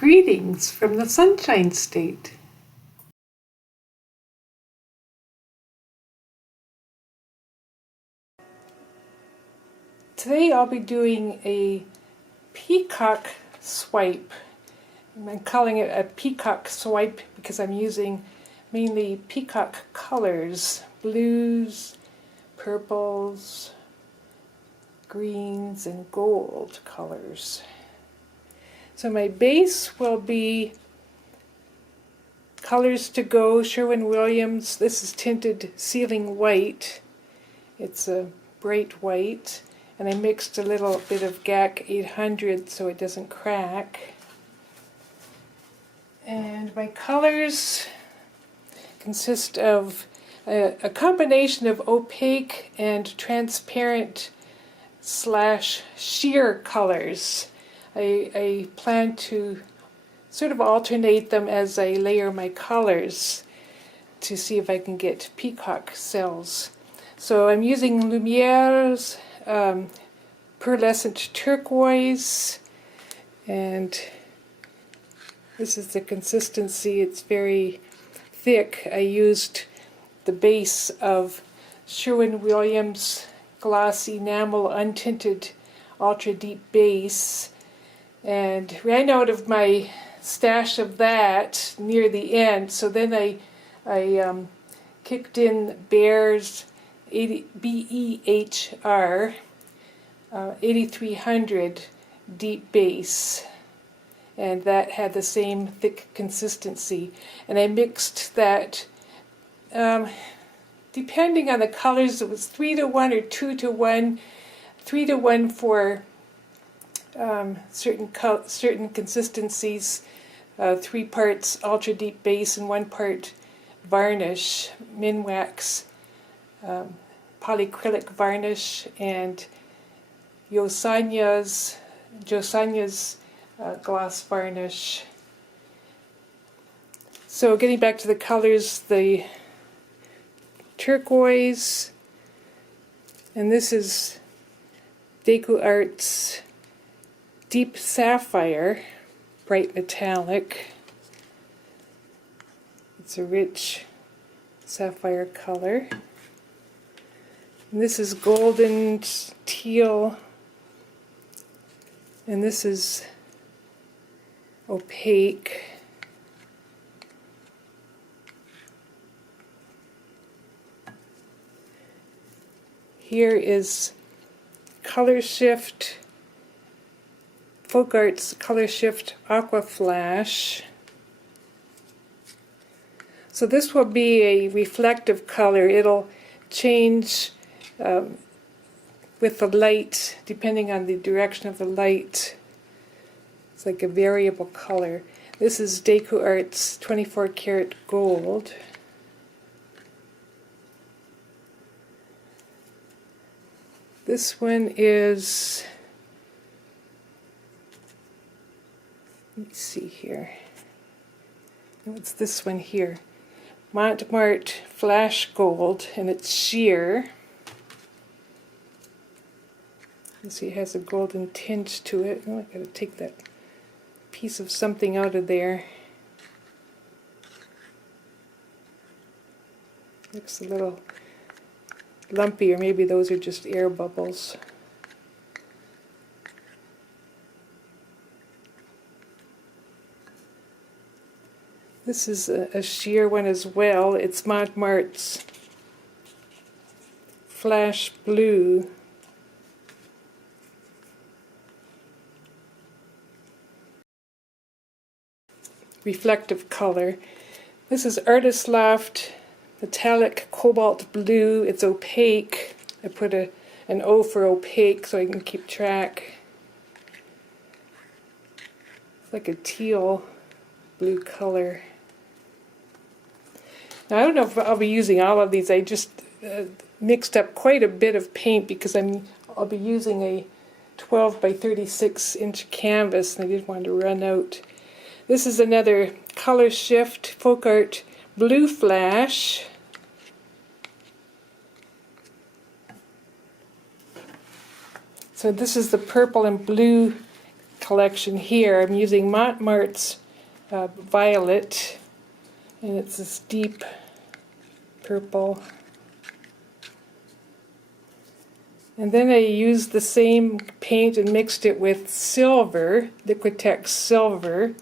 Greetings from the Sunshine State. Today I'll be doing a peacock swipe. I'm calling it a peacock swipe because I'm using mainly peacock colors, blues, purples, greens, and gold colors. So my base will be Colors to Go, Sherwin Williams. This is tinted ceiling white. It's a bright white. And I mixed a little bit of GAC 800 so it doesn't crack. And my colors consist of a combination of opaque and transparent / sheer colors. I plan to sort of alternate them as I layer my colors to see if I can get peacock cells. So I'm using Lumiere's pearlescent turquoise, and this is the consistency. It's very thick. I used the base of Sherwin Williams Gloss Enamel Untinted Ultra Deep Base, and ran out of my stash of that near the end, so then I kicked in Behr's Behr 8300 deep base, and that had the same thick consistency, and I mixed that depending on the colors. It was 3-to-1 or 2-to-1. 3-to-1 for certain consistencies, 3 parts ultra deep base and 1 part varnish, Minwax polycrylic varnish, and Jo Sonja's gloss varnish. So getting back to the colors, the turquoise, and this is SheleeArt's Deep Sapphire, bright metallic. It's a rich sapphire color. And this is golden teal, and this is opaque. Here is Color Shift, Folk Art's Color Shift Aqua Flash. So this will be a reflective color. It'll change with the light, depending on the direction of the light. It's like a variable color. This is SheleeArt's 24 karat gold. This one is, let's see here, it's this one here, Montmartre Flash Gold, and it's sheer. You see it has a golden tinge to it. Oh, I've got to take that piece of something out of there. Looks a little lumpy, or maybe those are just air bubbles. This is a sheer one as well. It's Montmartre's Flash Blue. Reflective color. This is Artist Loft Metallic Cobalt Blue. It's opaque. I put an O for opaque so I can keep track. It's like a teal blue color. Now, I don't know if I'll be using all of these. I just mixed up quite a bit of paint because I'll be using a 12 by 36 inch canvas, and I didn't want to run out. This is another Color Shift Folk Art Blue Flash. So this is the purple and blue collection here. I'm using Montmartre's violet, and it's this deep purple. And then I used the same paint and mixed it with silver, Liquitex silver,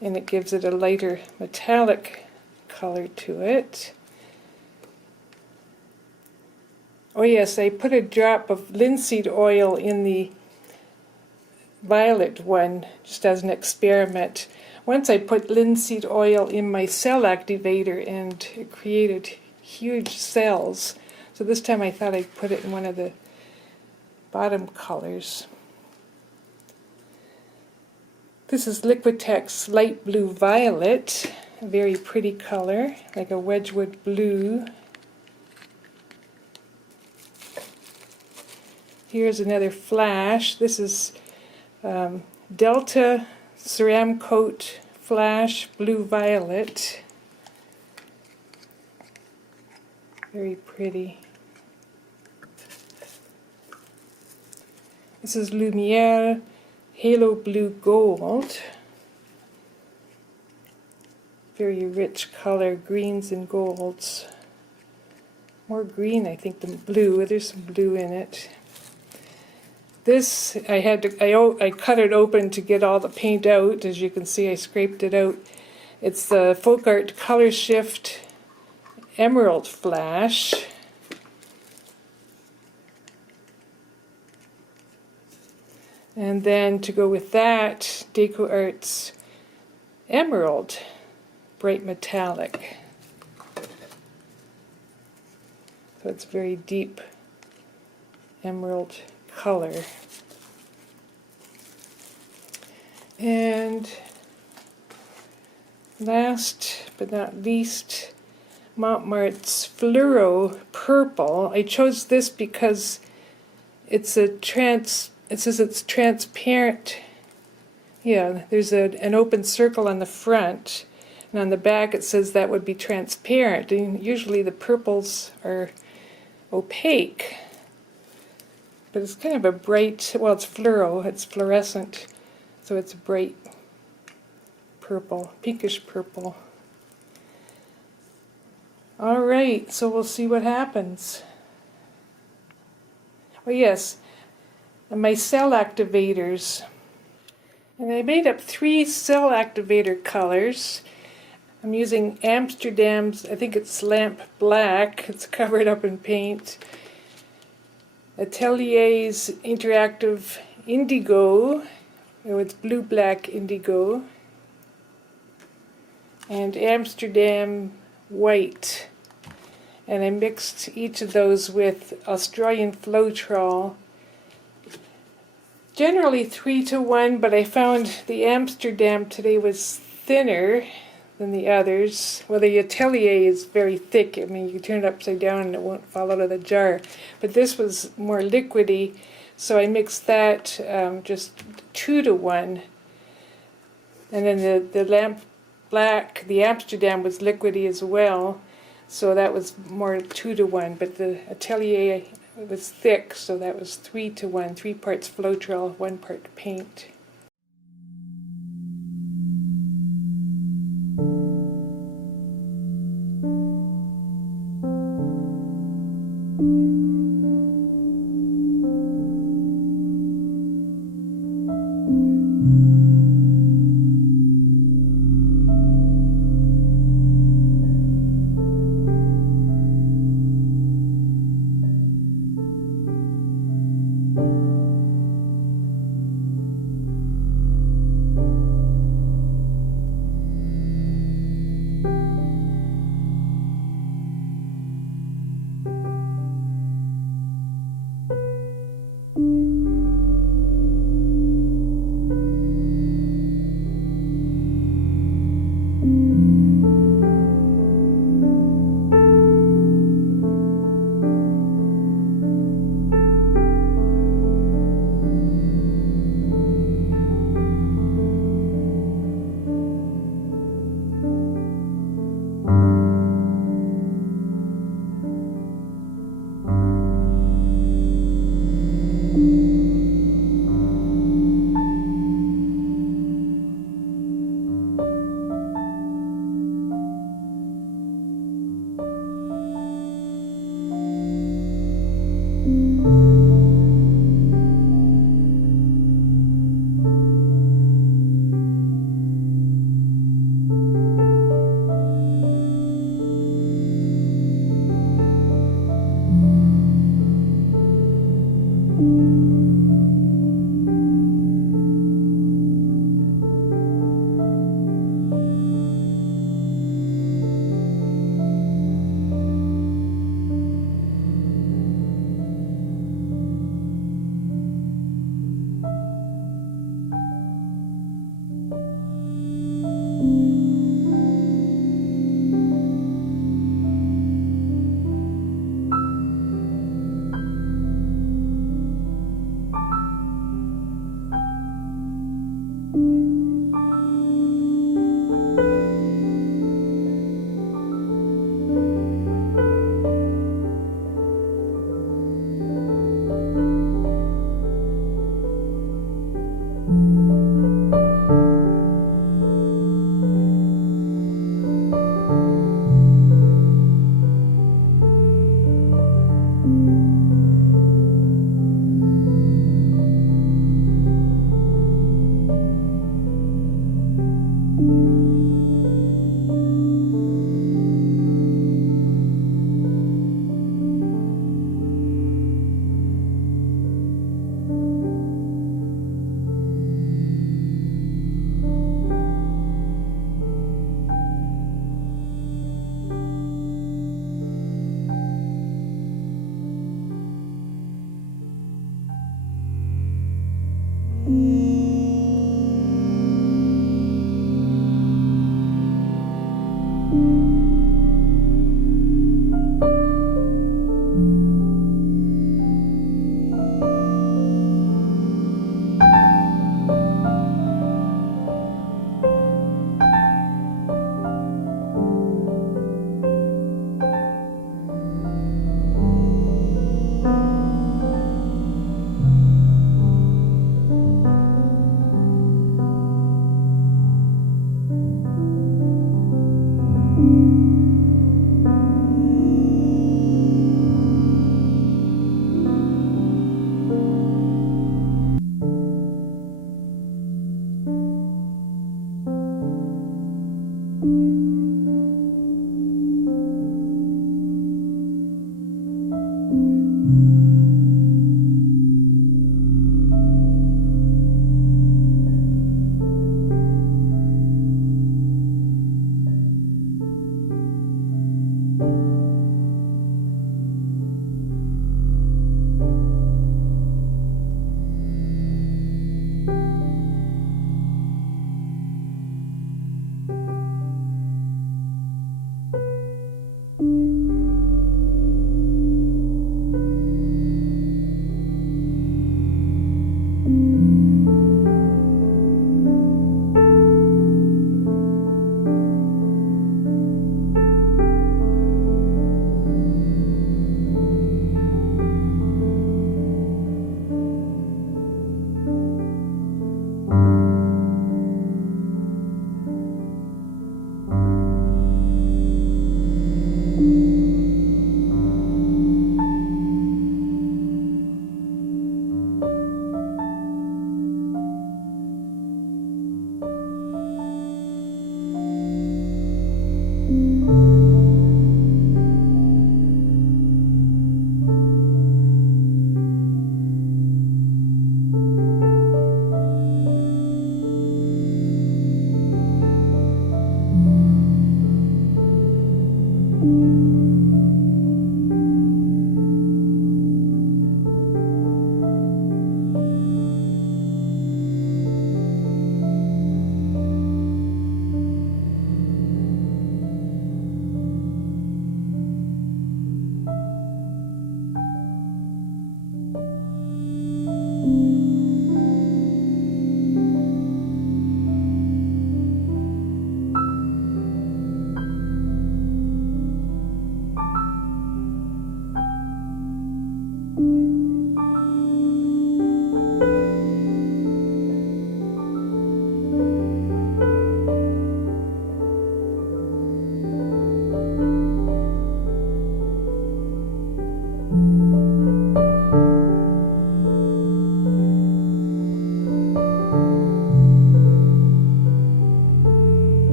and it gives it a lighter metallic color to it. Oh yes, I put a drop of linseed oil in the violet one, just as an experiment. Once I put linseed oil in my cell activator and it created huge cells. So this time I thought I'd put it in one of the bottom colors. This is Liquitex light blue violet, a very pretty color, like a Wedgwood blue. Here's another flash. This is Delta Ceramcoat Flash Blue Violet. Very pretty. This is Lumiere Halo Blue Gold. Very rich color, greens and golds. More green, I think, than blue. There's some blue in it. This, I cut it open to get all the paint out. As you can see, I scraped it out. It's the Folk Art Color Shift Emerald Flash. And then to go with that, Deco Arts Emerald, bright metallic. So it's very deep emerald color. And last but not least, Montmartre's Fluoro Purple. I chose this because it's it says it's transparent. Yeah, there's an open circle on the front, and on the back it says that would be transparent. And usually the purples are opaque, but it's kind of a bright, well, it's fluoro, it's fluorescent, so it's a bright purple, pinkish purple. Alright, so we'll see what happens. Oh yes, and my cell activators. And I made up 3 cell activator colors. I'm using Amsterdam's, I think it's Lamp Black, it's covered up in paint. Atelier's Interactive Indigo, oh, it's blue-black indigo. And Amsterdam White. And I mixed each of those with Australian Floetrol. Generally 3-to-1, but I found the Amsterdam today was thinner than the others. Well, the Atelier is very thick. I mean, you can turn it upside down and it won't fall out of the jar. But this was more liquidy, so I mixed that just 2-to-1. And then the Lamp Black, the Amsterdam, was liquidy as well, so that was more 2-to-1. But the Atelier, it was thick, so that was 3-to-1, 3 parts Floetrol, 1 part paint.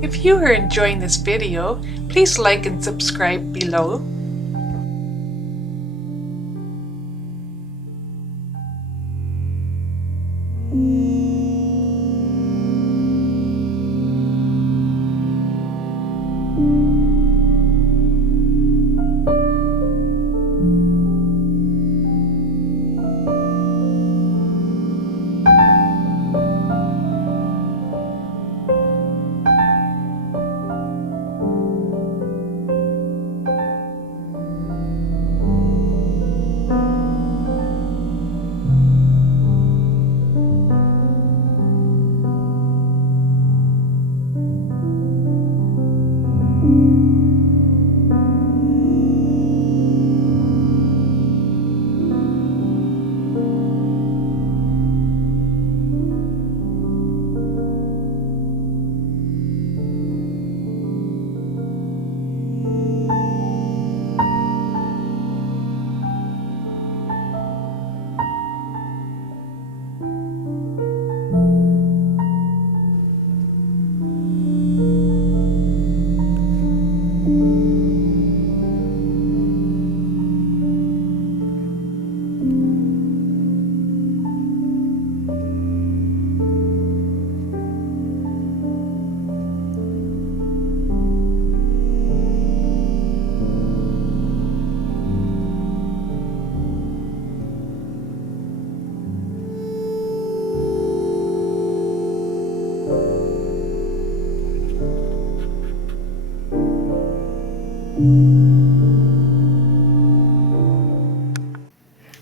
If you are enjoying this video, please like and subscribe below.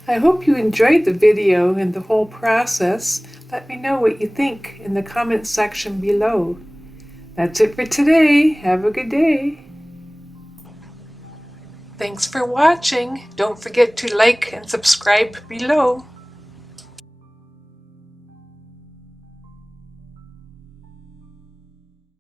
I hope you enjoyed the video and the whole process. Let me know what you think in the comments section below. That's it for today. Have a good day. Thanks for watching. Don't forget to like and subscribe below.